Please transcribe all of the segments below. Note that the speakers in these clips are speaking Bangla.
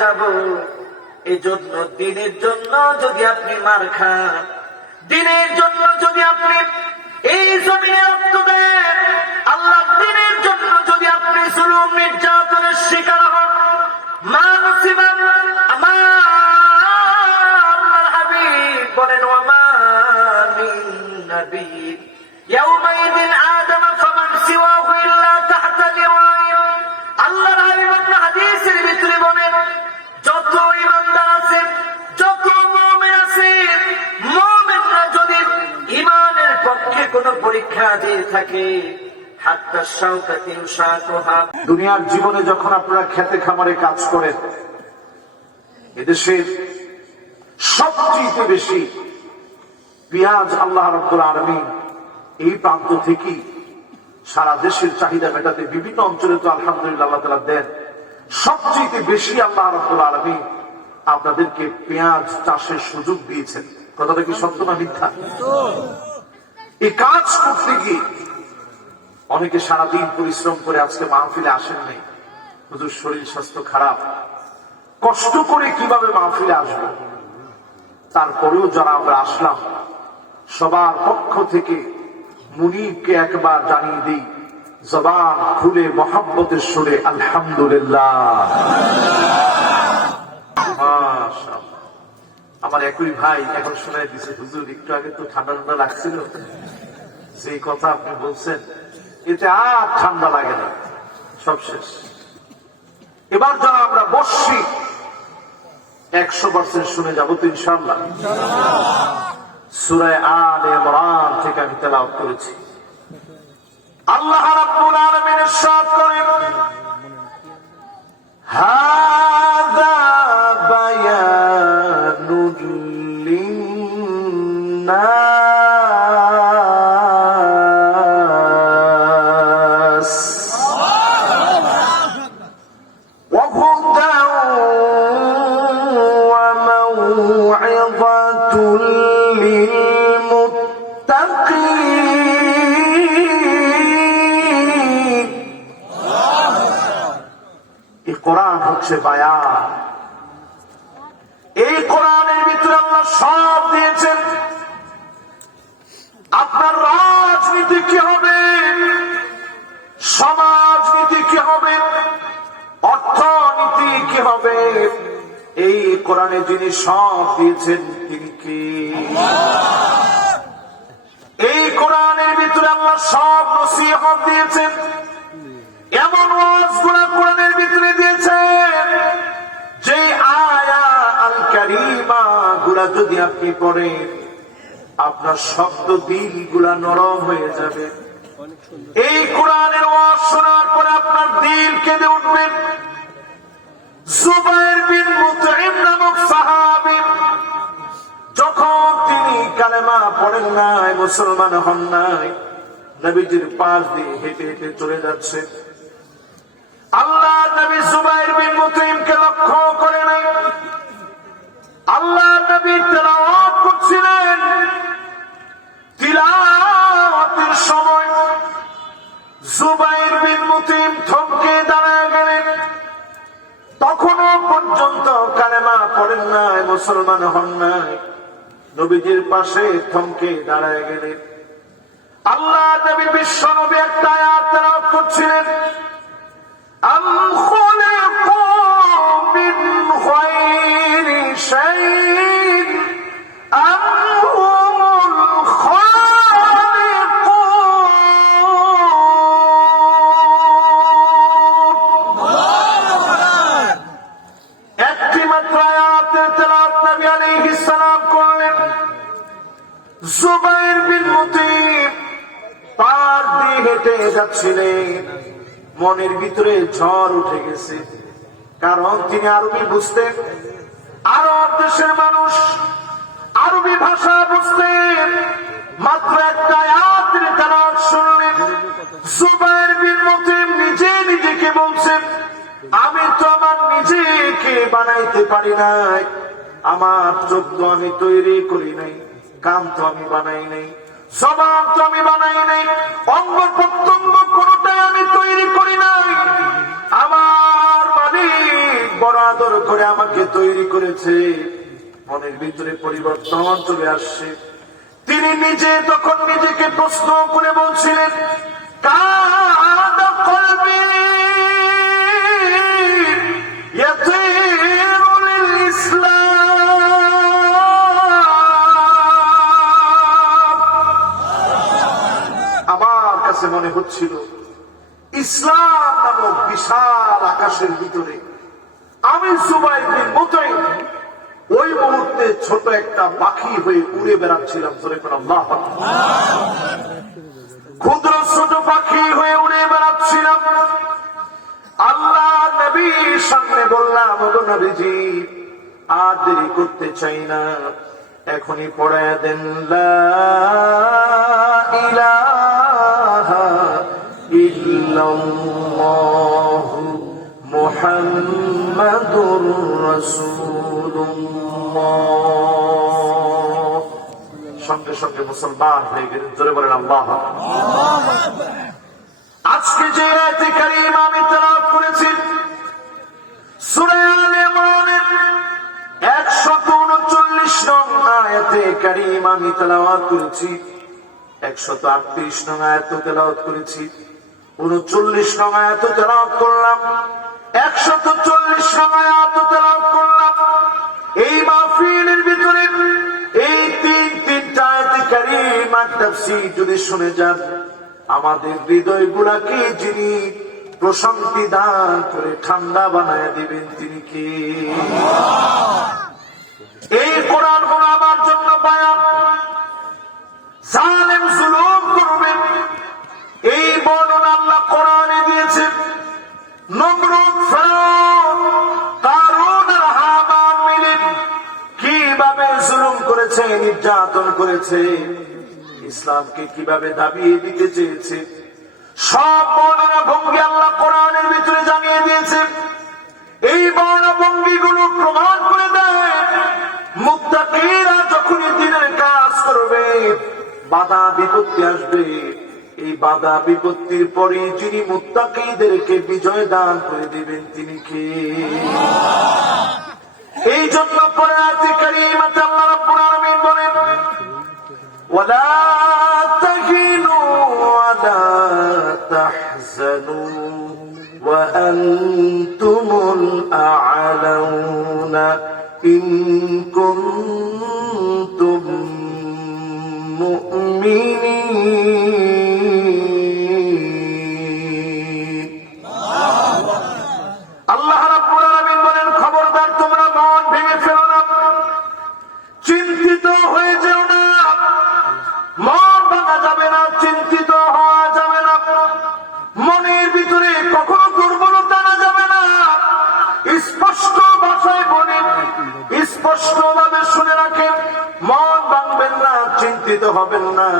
যাব। এই জন্য দিনের জন্য যদি আপনি মার খান, দিনের জন্য যদি আপনি এই জমিনে রক্ত দেন, আল্লাহ দিনের জন্য যদি আপনি জুলুম নির্যাতনের শিকার হন, মানসিবা আমার আল্লাহর হাবিব বলেন ওয়া মিন নবী ইয়াউমাইদিন আদম ফামান সিওয়াহু ইল্লা তাহতা লিওয়াই। আল্লাহর হাবিব হাদিসের ভিতরে বলেন যত ঈমানদার আছে, যত মুমিন আছে, মুমিনরা যদি ঈমানের পক্ষে কোনো পরীক্ষা দিয়ে থাকে, হাত্তা শাওকাতি উশাকুহা। দুনিয়ার জীবনে যখন আপনারা খেতে খামারে কাজ করেন, এদেশের সবচেয়ে বেশি পেঁয়াজ আল্লাহ রাব্বুল আলামিন এই প্রান্ত থেকে সারা দেশের চাহিদা মেটাতে বিভিন্ন অঞ্চলে তো আলহামদুলিল্লাহ আল্লাহ তাআলা দেন। সবচেয়ে বেশি আল্লাহ রাব্বুল আলামিন আপনাদেরকে পেঁয়াজ চাষের সুযোগ দিয়েছেন। কথাটা কি সত্য না মিথ্যা? এই কাজ করতে গিয়ে অনেকে সারাদিন পরিশ্রম করে আজকে মাহফিলে আসেন নাই, হুজুর শরীর স্বাস্থ্য খারাপ, কষ্ট করে কিভাবে মাহফিলে আসবে। তারপরেও যারা আমরা আসলাম, সবার পক্ষ থেকে মুনিবকে একবার জানিয়ে দিই, জবান খুলে মহাব্বতের সুরে আলহামদুলিল্লাহ। মাশাআল্লাহ। আমার একই ভাই এখন শোনাই দিছে, হুজুর একটু আগে তো ঠান্ডা ঠান্ডা লাগছিল, যে কথা আপনি বলছেন এতে আর ঠান্ডা লাগে না, সব শেষ। এবার যারা আমরা বসছি 100% শুনে যাবো তো ইনশাআল্লাহ। সূরা আলে ইমরান থেকে আমি তেলাওয়াত করেছি। আল্লাহ রাব্বুল আলামিন ইরশাদ করেন, হাযা বায়ানুল লিন্নাস ওয়া হুদাও ওয়া মাউইযাতুল লিলমুত্তাকিন। এই কোরআন হচ্ছে বায়ান। এই কোরআনের ভিতরে আল্লাহ সব দিয়েছেন। আপনার রাজনীতি কি হবে, সমাজনীতি কি হবে, অর্থনীতি কি হবে, এই কোরআনে যিনি সব দিয়েছেন তিনি কি? এই কোরআনের ভিতরে আল্লাহ সব নসিহত দিয়েছেন। এমন ওয়াজগুলো কোরআনের ভিতরে দিয়েছেন যে আয়া আল কারীমা গুলা যদি আপনি পড়েন, আপনার শব্দ দিল গুলা নরম হয়ে যাবে। এই কোরআনের ওয়াজ শোনার পরে আপনার দিল কেঁদে উঠবে। জুবাইর বিন মুতঈম নামক সাহাবী যখন তিনি কালেমা পড়েন নাই, মুসলমান হন নাই, নবীজির পাশ দিয়ে হেঁটে হেঁটে চলে যাচ্ছে। আল্লাহ নবী জুবাইর বিন মুতঈমকে লক্ষ্য করে নাই। আল্লাহ নবী তেলাওয়াত করছিলেন। তিলাওয়াতের সময় জুবাইর বিন মুতঈম থমকে দাঁড়ায় গেলেন। তখনও পর্যন্ত কালেমা পড়েন নাই, মুসলমান হন নাই, নবীজির পাশে থমকে দাঁড়ায় গেলেন। আল্লাহ নবী বিশ্ব নবী একটা আয়াত তেলাওয়াত করছিলেন, আম খুলিকু মিন গায়রি শাইইন আম হুমুল খালিকুন। একটি মাত্র আয়াতের তেলাওয়াত নবী আলাইহিস সালাম করলেন। জুবাইর বিন মুতঈম পার দিয়ে হেঁটে যাচ্ছিলেন। মনের ভিতরে ঝড় উঠে গেছে, কারণ তিনি আরবি বুঝতেন। আরব দেশের মানুষ আরবি ভাষা বুঝতেন। মাত্র একটা আয়াতের তেলাওয়াত শুনলেন। জুবাইর বিন মুতঈম নিজে নিজেকে বলছেন, আমি তো আমার নিজেকে বানাইতে পারি নাই, আমার চোখ তো আমি তৈরি করি নাই, কান তো আমি বানাই নাই, জবান তো আমি বানাই নাই, অঙ্গ প্রত্যঙ্গ কোনটাই আমি তৈরি করি নাই। আমার মালিক বড় কদর করে আমাকে তৈরি করেছে, মনের ভিতরে পরিবর্তন চলে আসছে। তিনি নিজে তখন নিজেকে প্রশ্ন করে বলছিলেন, কাদা কলবি ইয়াতিরু লিল ইসলাম। আমার কাছে মনে হচ্ছিল ইসলাম নামক বিশাল আকাশের ভিতরে আমি জুবাইর বিন মুতাইম ওই মুহূর্তে ছোট একটা পাখি হয়ে উড়ে বেড়াচ্ছিলাম। আল্লাহু আকবার। ক্ষুদ্র ছোট পাখি হয়ে উড়ে বেড়াচ্ছিলাম। আল্লাহ নবীর সামনে বললাম, ওগো নবীজি, আর দেরি করতে চাই না, এখনই পড়ায় দেন লা ইলাহা ইল্লাল্লাহু মুহাম্মাদুর রাসূলুল্লাহ। সঙ্গে সঙ্গে মুসলমান হয়ে গেলেন। জোরে বলেন আল্লাহু আকবার। আজকে যে আয়াতে কারিমা আমি তেলাওয়াত করেছি সূরা আলে ইমরানের 139 নং আয়াতে কারিমা আমি তেলাওয়াত করেছি, 138 নং আয়াত তেলাওয়াত করেছি, 39 নং আয়াত তেলাওয়াত করলাম, 140 নং আয়াত তেলাওয়াত করলাম। এই মাহফিলের ভিতরে এই তিনটা আয়াতে কারিমার তাফসীর যদি শুনে যান, আমাদের হৃদয় গুলাকে যিনি প্রশান্তি দান করে ঠান্ডা বানায় দিবেন তিনি কে? এই কোরআন হলো আমার জন্য বায়ান। জালেম জুলুম করবে এই বর্ণনা আল্লাহ কোরআনে দিয়েছেন। নমরুদ, ফিরআউন, কারুন আর হামান মিলে কিভাবে জুলুম করেছে, নির্যাতন করেছে, ইসলামকে কিভাবে দাবিয়ে দিতে চেয়েছে, সব বর্ণনা ভঙ্গি আল্লাহ কোরআনের ভিতরে জানিয়ে দিয়েছে। এই বর্ণনা ভঙ্গিগুলো প্রমাণ করে দেয় মুত্তাকিরা যখনই দিনের কাজ করবে বাধা বিপত্তি আসবে, এই বাধা বিপত্তির পরে যিনি মুত্তাকিদেরকে বিজয় দান করে দিবেন তিনি কে? এই জন্য পরে আয়াতে কারিমাতে আল্লাহ রাব্বুল আলামিন বলেন, ওয়ালা তাহিনু ওয়ালা তাহজানু ওয়া আনতুমুল আ'লাউনা ইন কুনতুম মুমিনিন। আল্লাহ রাব্বুল আলামিন বলেন, খবরদার তোমরা মন ভেঙে ফেলো না, চিন্তিত হয়ে যেও না। মন ভাঙা যাবে না, চিন্তিত হওয়া যাবে না, মনের ভিতরে কখনো দুর্বলতা আনা যাবে না। স্পষ্ট ভাষায় বলেন, স্পষ্ট ভাবে শুনে রাখেন, মন ভাঙবেন না, চিন্তিত হবেন না।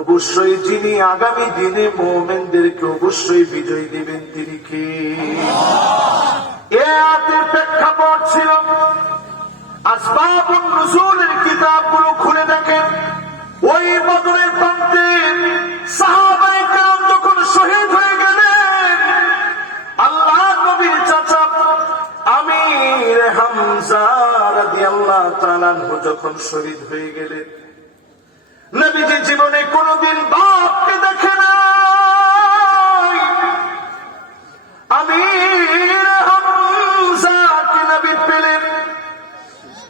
অবশ্যই যিনি আগামী দিনে মুমিনদেরকে অবশ্যই বিজয় দিবেন তিনি কে? এ আয়াতের প্রেক্ষাপট ছিল আসবাবুন নুজুলের কিতাবগুলো খুলে দেখেন। ওই বদরের প্রান্তে সাহাবায়ে কেরাম যখন শহীদ হয়ে গেলেন, আল্লাহ নবীর চাচা আমির হামজা রাদিয়াল্লাহু তাআলা যখন শহীদ হয়ে গেলেন, নবীজি জীবনে কোনদিন বাপকে দেখে নাই। আমির হামজাকে নবী পেলেন,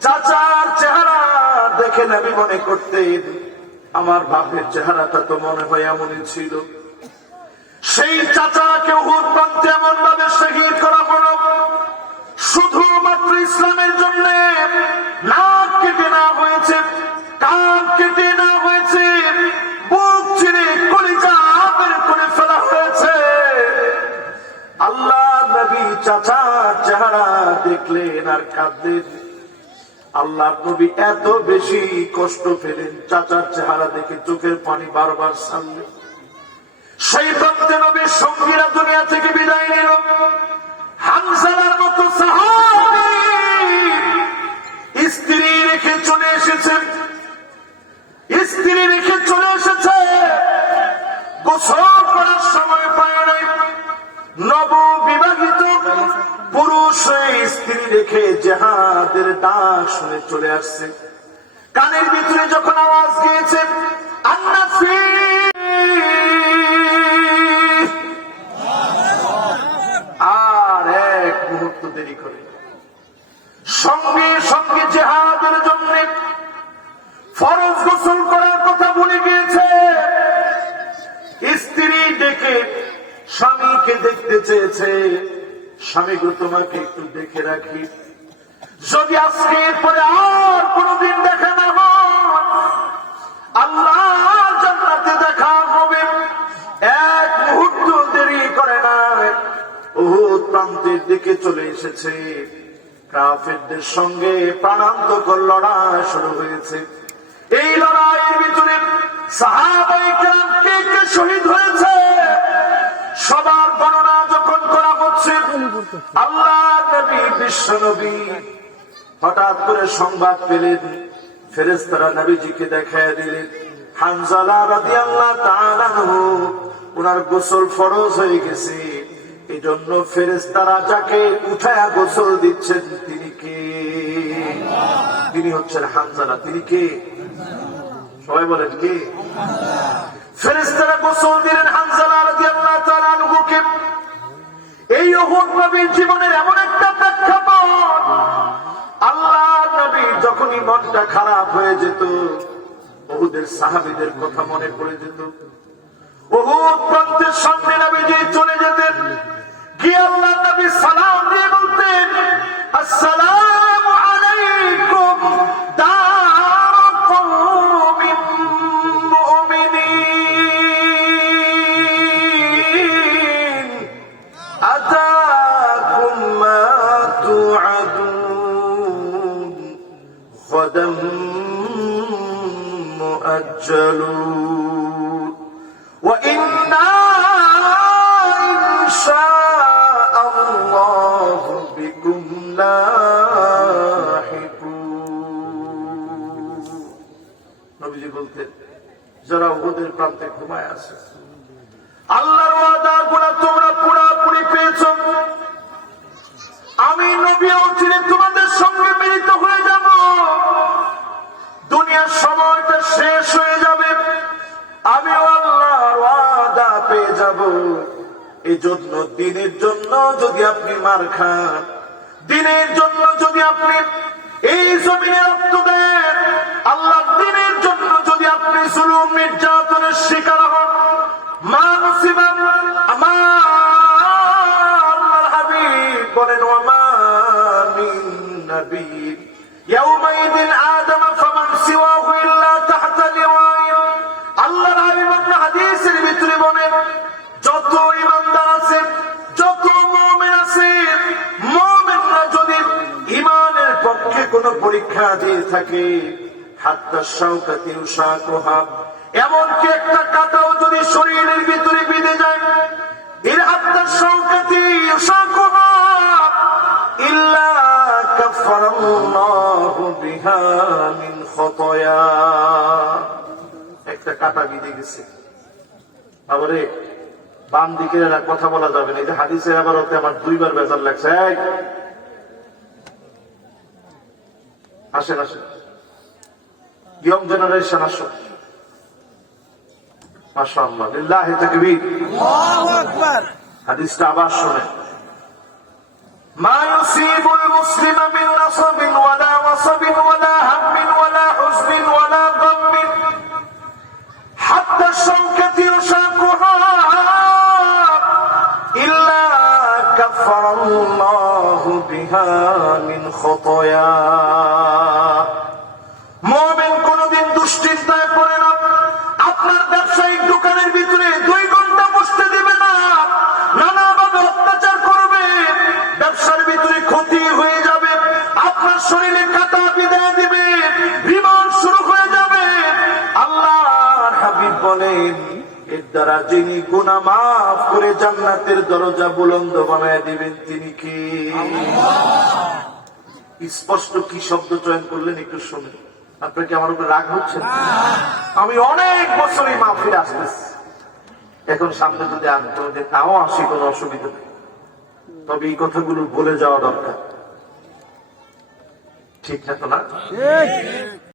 চাচার চেহারা দেখে নবী মনে করতেন আমার বাপের চেহারাটা তো মনে হয় এমনই ছিল। সেই চাচাকে উহুদ প্রান্তে এমন ভাবে শহীদ করা হলো শুধুমাত্র ইসলামের জন্য। নাক কেটে নেওয়া হয়েছে, কান কেটে নেওয়া হয়েছে, বুক চিরে কলিজা বের করে ফেলা হয়েছে। আল্লাহ নবী চাচার চেহারা দেখলেন আর কাঁদলেন। আল্লাহ নবী এত বেশি কষ্ট পেলেন, চাচার চেহারা দেখে চোখের পানি বারবার ছাড়লেন। সেই প্রান্তে নবীর সঙ্গীরা দুনিয়া থেকে বিদায় নিল। হামজার মতো সাহাবী স্ত্রী রেখে চলে এসেছেন, স্ত্রী রেখে চলে এসেছে, গোসল করার সময় পায় নাই। নববিবাহিত পুরুষ স্ত্রী রেখে জেহাদের ডাক শুনে চলে আসছে। কানের ভিতরে যখন আওয়াজ গিয়েছে আন্নাফি, আর এক মুহূর্ত দেরি করে সঙ্গে সঙ্গে জেহাদের জন্য ফরজ গোসল করার কথা ভুলে গিয়েছে। স্ত্রী ডেকে স্বামীকে দেখতে চেয়েছে, স্বামী গো তোমাকে একটু দেখে রাখি, যদি আজকে পরে আর কোনদিন দেখা না হয় আল্লাহ জান্নাতে দেখা হবে। এক মুহূর্ত দেরি করে না, উহুদ প্রান্তের দিকে চলে এসেছে। কাফেরদের সঙ্গে প্রাণান্তকর লড়াই শুরু হয়েছে। এই লড়াইয়ের ভিতরে সাহাবায়ে কেরাম কে কে শহীদ হয়েছে সবার গণনা যখন করা হচ্ছে, আল্লাহ নবী বিশ্ব নবী হঠাৎ করে সংবাদ পেলেন, ফেরেশতারা নবীজিকে দেখায় দিলেন হানজালা রাদিয়াল্লাহু তাআলা আনহু ওনার গোসল ফরজ হয়ে গেছে। এই জন্য ফেরেশতারা যাকে উঠায়া গোসল দিচ্ছেন তিনি কে? তিনি হচ্ছেন হানজালা। তিনি কে? সবাই বলেন কে? ফেরেশতারা গোসল দিলেন হানজালা রাদিয়াল্লাহু তাআলা আনহুকে। এই উহুদ নবীর জীবনের এমন একটা প্রেক্ষাপট, আল্লাহ নবী যখনই মনটা খারাপ হয়ে যেত উহুদের সাহাবীদের কথা মনে পড়ে যেত, উহুদ প্রান্তের সামনে নবীজি চলে যেতেন, গিয়ে আল্লাহ নবী সালাম দিয়ে বলতেন আসসালামু আলাইকুম দার কওমিন মুমিনিন আতাকুম মা তুআদুন গদাম মুআজ্জালুন ওয়া ইন্না ইনশাআল্লাহু বিকুম লাহিকুন। নবীজি বলতেন যারা উহুদের প্রান্তে ঘুমায় আছে, আল্লাহর ওয়াদা গুলো তোমরা পুরোপুরি পেয়েছো, আমি নবী চিরে তোমাদের সঙ্গে মিলিত হয়ে যাব, দুনিয়ার সময়টা শেষ হয়ে যাবে, আমি আল্লাহর ওয়াদা পেয়ে যাব। এই জন্য দিনের জন্য যদি আপনি মার খান, দিনের জন্য যদি আপনি এই জমিনে রক্ত দেন, আল্লাহ দিনের জন্য যদি আপনি জুলুম নির্যাতনের শিকার হন, মানুষিবা আমার আল্লাহর হাবিব বলেন ওয়া মিন নাবিয়্যিন ইয়াওমাইদিন আদম ফামান সিওয়াহু ইল্লা তাহতা লিওয়াই। আল্লাহর হাবিব হাদিসের ভিতরে বলেন যত ঈমানদার আছে, যত মুমিন আছে, মুমিনরা যদি ঈমানের পক্ষে কোনো পরীক্ষা দিয়ে থাকে, হাত্তা শাওকাতি উশাকুহা, এমনকি একটা কাঁটাও যদি শরীরের ভিতরে বিঁধে যায়, এর হাত্তা শাওকাতি উশাকুহা ইল্লা কাফফারাল্লাহু বিহা মিন খতায়া। একটা কাঁটা বিঁধে গেছে, আবারে বাম দিকে কথা বলা যাবে না। এই যে হাদিসের আবার ওতে আমার দুইবার বেজার লাগছে। আসেন আসেন, ইয়ং জেনারেশন আসো, মাশাআল্লাহ, লিল্লাহি তাকবীর, আল্লাহু আকবার। হাদিসটা আবার শুনেন, মা ইউসিবুল মুসলিমা মিন নাসাবিন ওয়ালা ওয়াসাবিন ওয়ালা হাম্মিন ওয়ালা হুজনিন ওয়ালা গাম্মিন হাত্তা শাওকাতি উশাকুহা ইল্লা কাফফারাল্লাহু বিহা মিন খতায়া। মুমিন কোনদিন দুশ্চিন্তায় পড়ে না, আপনার ব্যবসায়িক দোকানের ভিতরে 2 ঘন্টা বসতে দেবে না, নানাভাবে অত্যাচার করবে, ব্যবসার ভিতরে ক্ষতি হয়ে যাবে, আপনার শরীরে কাঁটা বিঁধে দিবে, বিমান শুরু হয়ে যাবে। আল্লাহর হাবিব বলেন এর দ্বারা যিনি গুনাহ মাফ করে জান্নাতের দরজা বুলন্দ বানায় দিবেন তিনি কি? স্পষ্ট কি শব্দ চয়ন করলেন একটু শুনুন। আপনার কি আমার উপরে রাগ হচ্ছে? আমি অনেক বছরই মাহফিলে আসতেছি, এখন সামনে যদি আমি কোনোদিন নাও আসি কোনো অসুবিধা নেই, তবে এই কথাগুলো বলে যাওয়া দরকার। ঠিক না তো না?